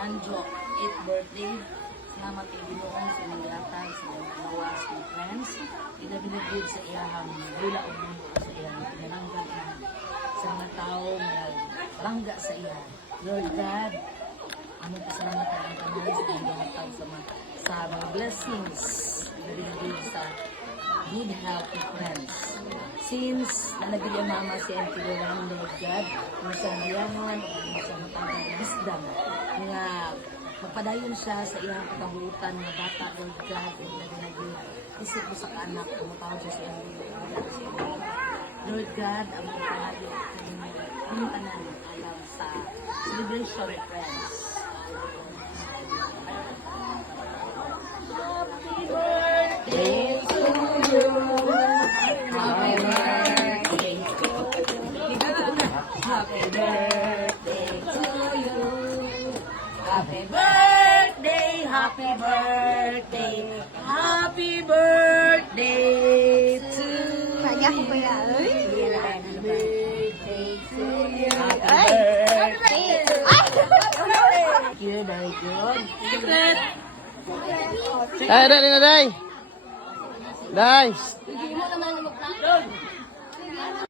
Nanjo 8th birthday. Salamat kay Ginoo sa inyong yata, sa inyong lawas ng friends. Pinabinagod sa iyahang gula o mundo sa iyang pinalanggan sa mga tao na langga sa iya. Lord God, among pasalamat ang kanan sa inyong tao sa mga blessings. Pinabinagod sa good health and friends. Since nalagid ang mama si Auntie Lorraine, Lord God, kung sa hiyangan o kung sa matanggang wisdom, nga magpadayon siya sa iyang katahutan ng bata, Lord God, and naging isip mo sa kanak, tumutawag siya sa iyang Lord God, ang pagpahagi ang tanan alam sa celebration of friends. Happy birthday to you. Happy birthday to you. Happy birthday to you. Happy birthday, happy birthday, happy birthday to you. Happy birthday to you. Thank you, very good. Day, day, day. Day. Hindi mo naman mag-plug.